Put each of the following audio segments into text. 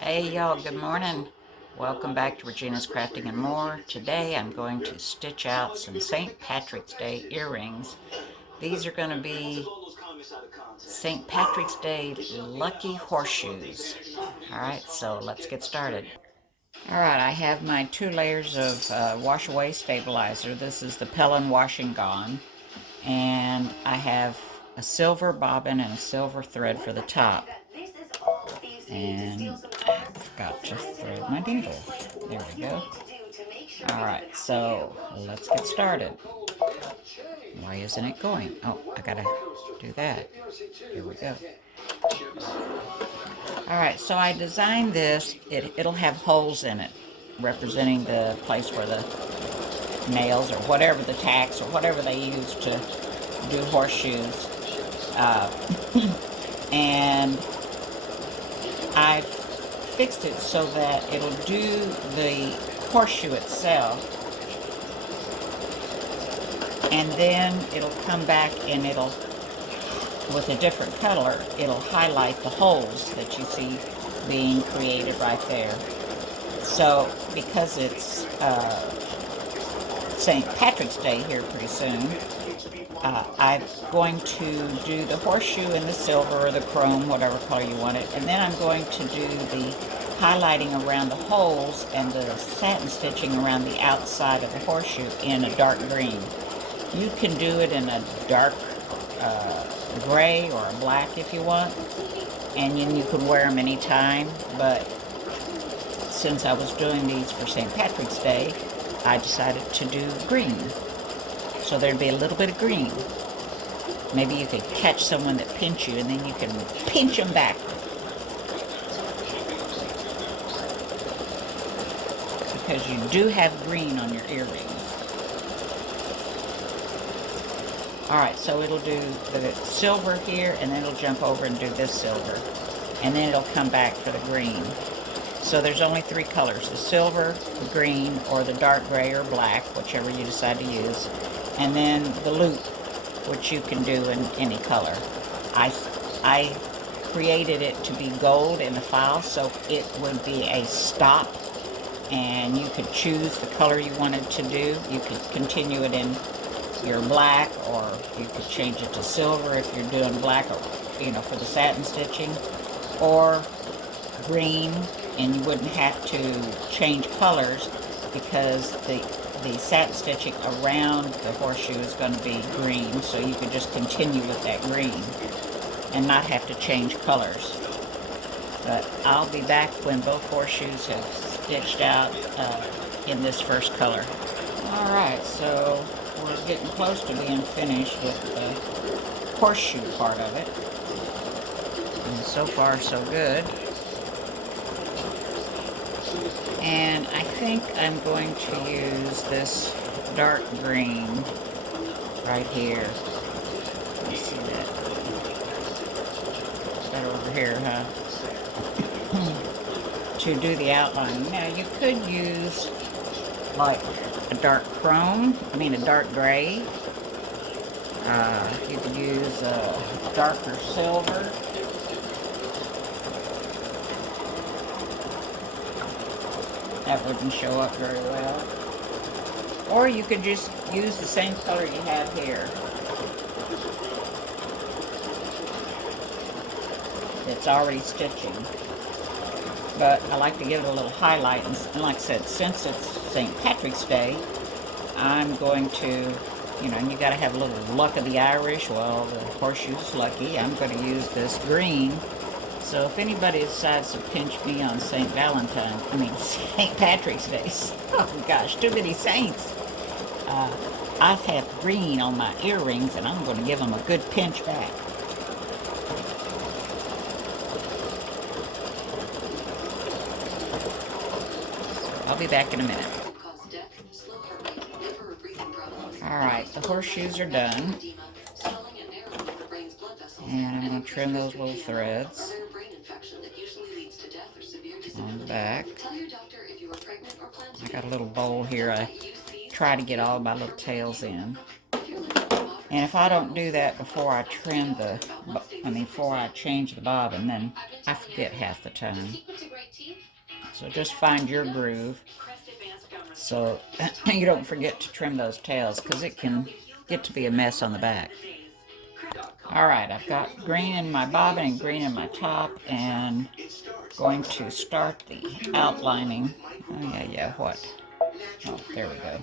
Hey y'all, good morning. Welcome back to Regina's Crafting and More. Today I'm going to stitch out some St. Patrick's Day earrings. These are going to be St. Patrick's Day lucky horseshoes. Alright, so let's get started. Alright, I have my 2 layers of wash away stabilizer. This is the Pendant washing gone. And I have a silver bobbin and a silver thread for the top. And I forgot to thread my needle. There we go. Alright, so let's get started. Why isn't it going? Oh, I gotta do that. Here we go. Alright, so I designed this. It'll have holes in it, representing the place where the nails or whatever the tacks or whatever they use to do horseshoes. And I fixed it so that it'll do the horseshoe itself, and then it'll come back and it'll, with a different color, it'll highlight the holes that you see being created right there. So because it's St. Patrick's Day here pretty soon, I'm going to do the horseshoe in the silver or the chrome, whatever color you want it, and then I'm going to do the highlighting around the holes and the satin stitching around the outside of the horseshoe in a dark green. You can do it in a dark gray or a black if you want, and then you can wear them anytime, but since I was doing these for St. Patrick's Day, I decided to do green. So there'd be a little bit of green. Maybe you could catch someone that pinch you and then you can pinch them back. Because you do have green on your earrings. Alright, so it'll do the silver here and then it'll jump over and do this silver. And then it'll come back for the green. So there's only 3 colors, the silver, the green, or the dark gray or black, whichever you decide to use. And then the loop, which you can do in any color. I created it to be gold in the file, so it would be a stop, and you could choose the color you wanted to do. You could continue it in your black, or you could change it to silver if you're doing black, or for the satin stitching, or green, and you wouldn't have to change colors because the satin stitching around the horseshoe is going to be green, so you could just continue with that green and not have to change colors. But I'll be back when both horseshoes have stitched out in this first color. Alright, so we're getting close to being finished with the horseshoe part of it. And so far so good. And I think I'm going to use this dark green right here. Let's see that. That over here, huh? To do the outline. Now you could use like a dark chrome, a dark gray. You could use a darker silver. That wouldn't show up very well. Or you could just use the same color you have here. It's already stitching. But I like to give it a little highlight. And like I said, since it's St. Patrick's Day, I'm going to, and you got to have a little luck of the Irish. Well, the horseshoe's lucky. I'm going to use this green. So if anybody decides to pinch me on St. St. Patrick's Day, oh gosh, too many saints. I have green on my earrings, and I'm going to give them a good pinch back. I'll be back in a minute. Alright, the horseshoes are done. And I'm going to trim those little threads on the back. I got a little bowl here. I try to get all my little tails in. And if I don't do that before I trim the before I change the bobbin, then I forget half the time. So just find your groove so you don't forget to trim those tails, because it can get to be a mess on the back. Alright, I've got green in my bobbin and green in my top, and going to start the outlining. Oh yeah, what? Oh, there we go.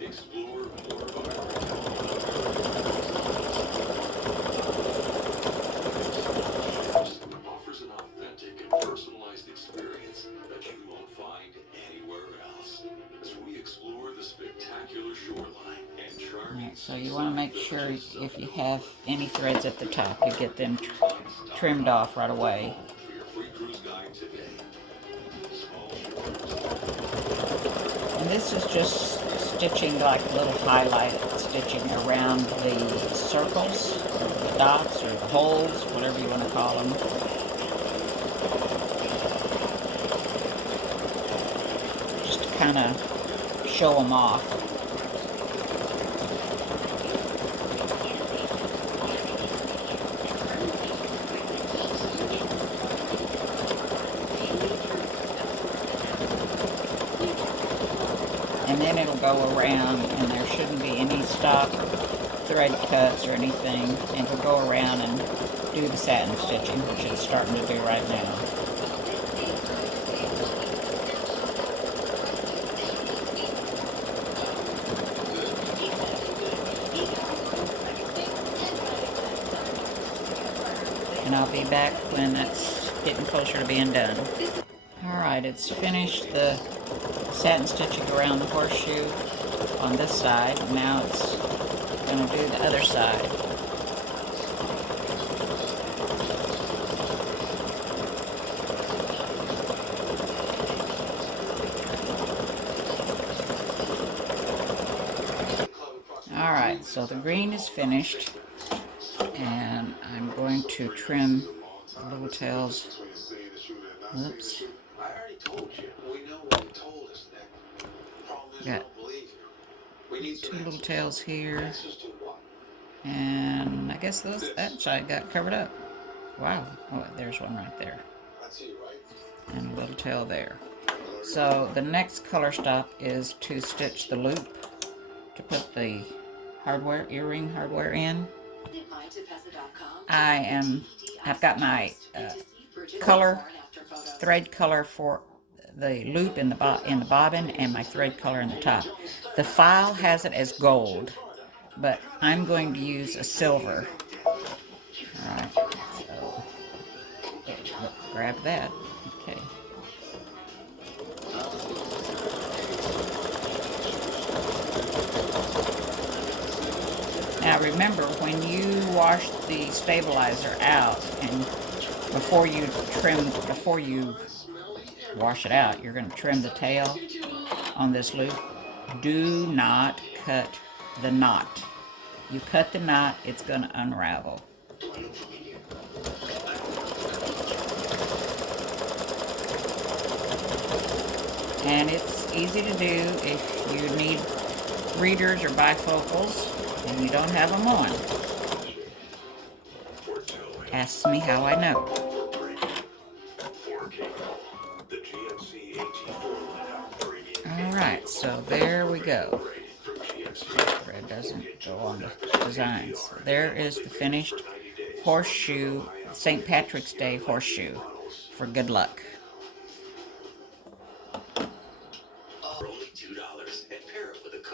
Explore more of offers an authentic and personalized experience that you won't find anywhere else as we explore the spectacular shoreline and charming. Right, so you want to make sure if you have any threads at the top, you get them trimmed off right away. For your free cruise guide today. And this is just stitching like little highlight stitching around the circles, or the dots, or the holes, whatever you want to call them. Just to kind of show them off. And then it'll go around, and there shouldn't be any stop thread cuts or anything, and it'll go around and do the satin stitching, which it's starting to do right now. And I'll be back when that's getting closer to being done. Alright, it's finished the satin stitching around the horseshoe on this side. Now it's going to do the other side. Alright, so the green is finished, and I'm going to trim the little tails. Oops. Got two little tails here, and I guess that side got covered up. Wow, oh, there's one right there, and a little tail there. So the next color stop is to stitch the loop to put the earring hardware in. I've got my thread color for the loop in the bobbin, and my thread color in the top. The file has it as gold, but I'm going to use a silver. Alright, so grab that. Okay. Now remember, when you wash the stabilizer out, and before you wash it out, you're going to trim the tail on this loop. Do not cut the knot. You cut the knot, it's going to unravel. And it's easy to do if you need readers or bifocals and you don't have them on. Ask me how I know. Alright, so there we go. Thread doesn't go on the designs. So there is the finished horseshoe, St. Patrick's Day horseshoe for good luck.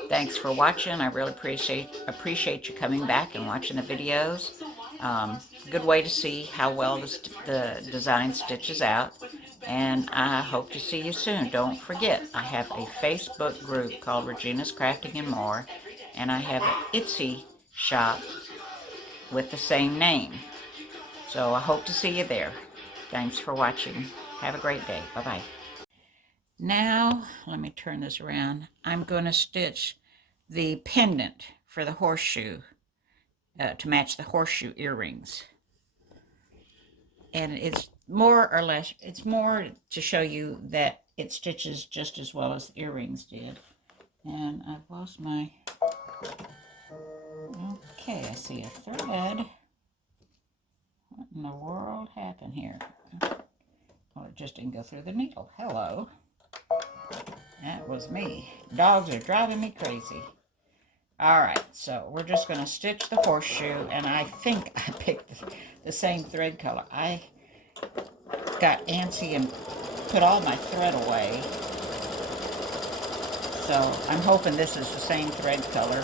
Thanks for watching. I really appreciate you coming back and watching the videos. Good way to see how well the design stitches out. And I hope to see you soon. Don't forget, I have a Facebook group called Regina's Crafting and More, and I have an Etsy shop with the same name. So I hope to see you there. Thanks for watching. Have a great day. Bye-bye. Now, let me turn this around. I'm going to stitch the pendant for the horseshoe to match the horseshoe earrings. And it's more or less, it's more to show you that it stitches just as well as the earrings did. And I've lost my, okay, I see a thread. What in the world happened here? Oh, it just didn't go through the needle. Hello. That was me. Dogs are driving me crazy. All right, so we're just going to stitch the horseshoe, and I think I picked the same thread color. I got antsy and put all my thread away. So I'm hoping this is the same thread color.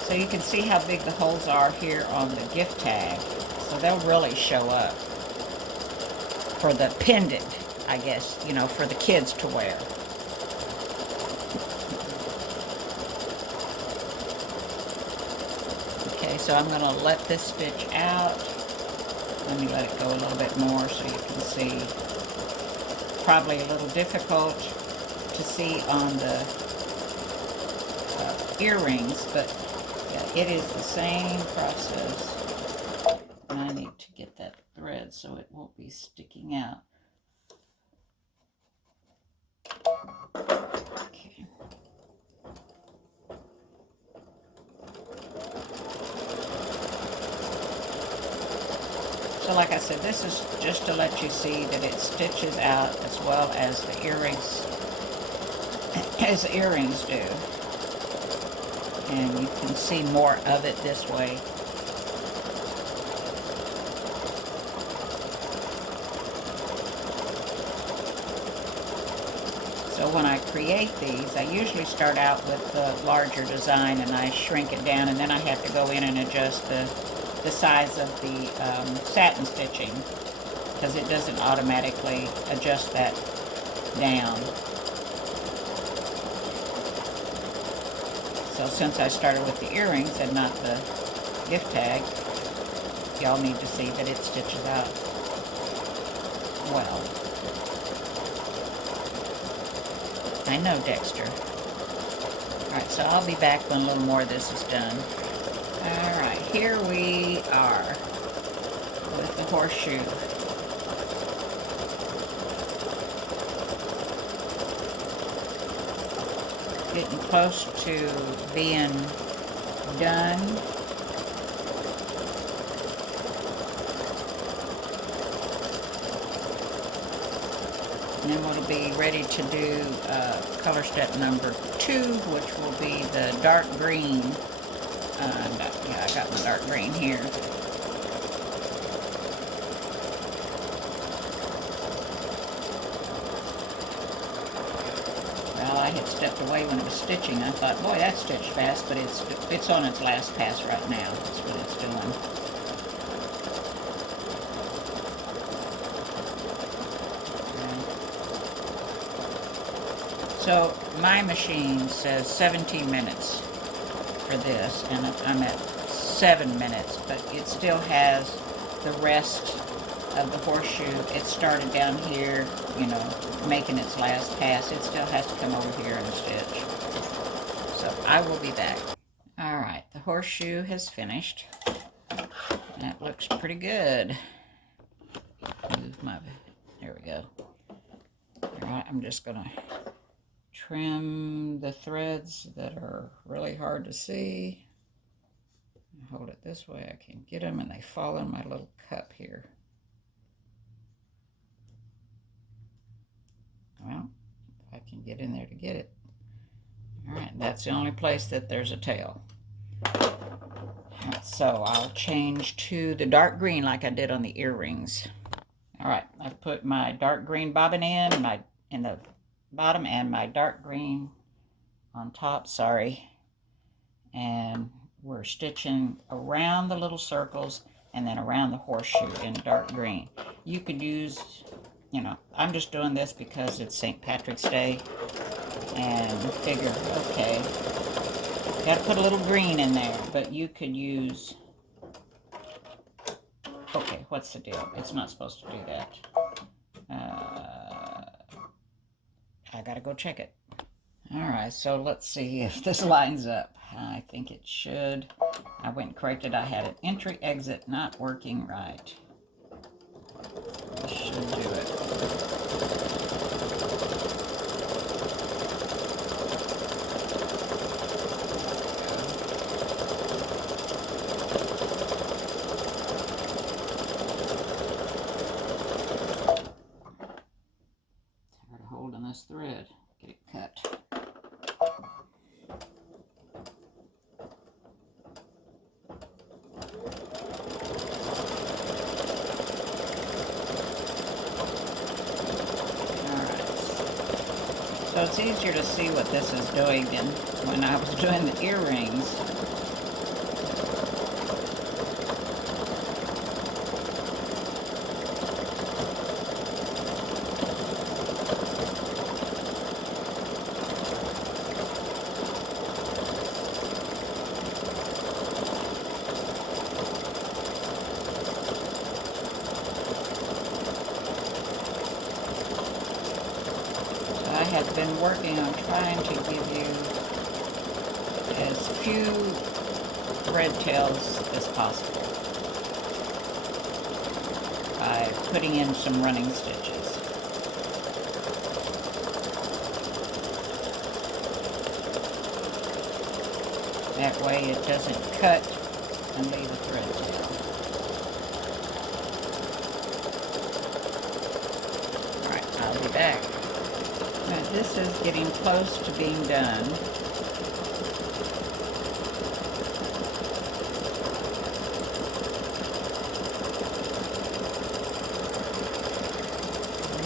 So you can see how big the holes are here on the gift tag. So they'll really show up for the pendant, I guess, you know, for the kids to wear. Okay, so I'm going to let this stitch out. Let me let it go a little bit more so you can see. Probably a little difficult to see on the earrings, but yeah, it is the same process. And I need to get that thread so it won't be sticking out. Okay. So like I said, this is just to let you see that it stitches out as well as the earrings, as the earrings do. And you can see more of it this way. So when I create these, I usually start out with the larger design and I shrink it down, and then I have to go in and adjust the size of the satin stitching, because it doesn't automatically adjust that down. So since I started with the earrings and not the gift tag, y'all need to see that it stitches out well. I know, Dexter. Alright, so I'll be back when a little more of this is done. Alright, here we are with the horseshoe. Getting close to being done. And then we'll be ready to do color step number 2, which will be the dark green. Yeah, I got my dark green here. Well, I had stepped away when it was stitching. I thought, boy, that stitched fast, but it's on its last pass right now. That's what it's doing. So my machine says 17 minutes for this, and I'm at 7 minutes, but it still has the rest of the horseshoe. It started down here, you know, making its last pass. It still has to come over here and stitch. So I will be back. Alright, the horseshoe has finished. That looks pretty good. Move my, there we go. Alright, I'm just gonna trim the threads that are really hard to see. Hold it this way, I can get them, and they fall in my little cup here. Well, if I can get in there to get it. Alright, that's the only place that there's a tail. Right, so I'll change to the dark green like I did on the earrings. Alright, I've put my dark green bobbin in the bottom and my dark green on top, sorry. And we're stitching around the little circles and then around the horseshoe in dark green. You could use, you know, I'm just doing this because it's St. Patrick's Day and figure, okay, gotta put a little green in there, but you could use, okay, what's the deal? It's not supposed to do that. I gotta go check it. Alright, so let's see if this lines up. I think it should. I went and corrected. I had an entry exit not working right. This should do it. So it's easier to see what this is doing than when I was doing the earrings. I have been working on trying to give you as few thread tails as possible by putting in some running stitches. That way it doesn't cut and leave a thread tail. Alright, I'll be back. Now, this is getting close to being done.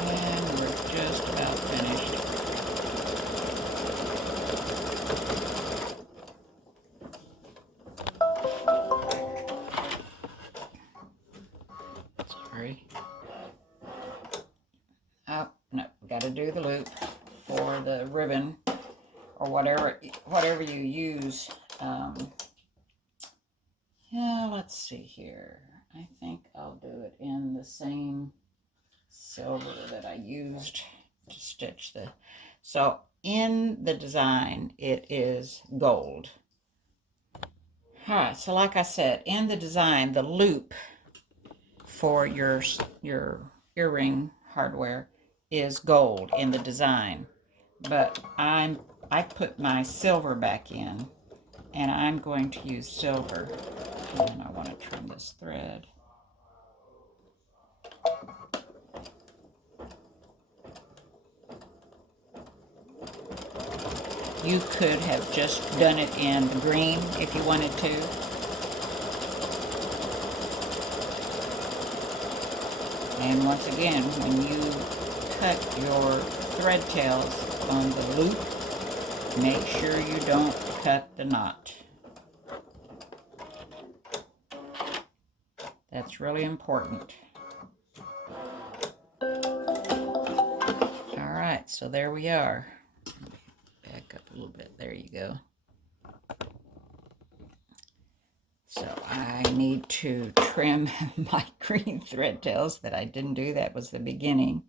And we're just about finished. Sorry. Oh, no, got to do the loop for the ribbon or whatever you use. Yeah, let's see here. I think I'll do it in the same silver that I used to stitch the... So in the design, it is gold. All right, so like I said, in the design, the loop for your earring hardware is gold in the design. But I put my silver back in, and I'm going to use silver. And I want to trim this thread. You could have just done it in green if you wanted to. And once again, when you cut your thread tails on the loop, make sure you don't cut the knot. That's really important. All right, so there we are. Back up a little bit. There you go. So I need to trim my green thread tails that I didn't do. That was the beginning.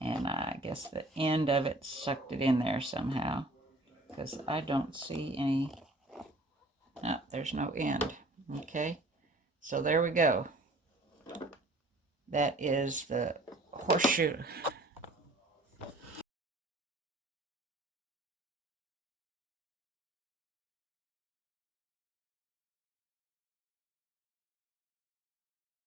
And I guess the end of it sucked it in there somehow, because I don't see any... No, there's no end. Okay, so there we go. That is the horseshoe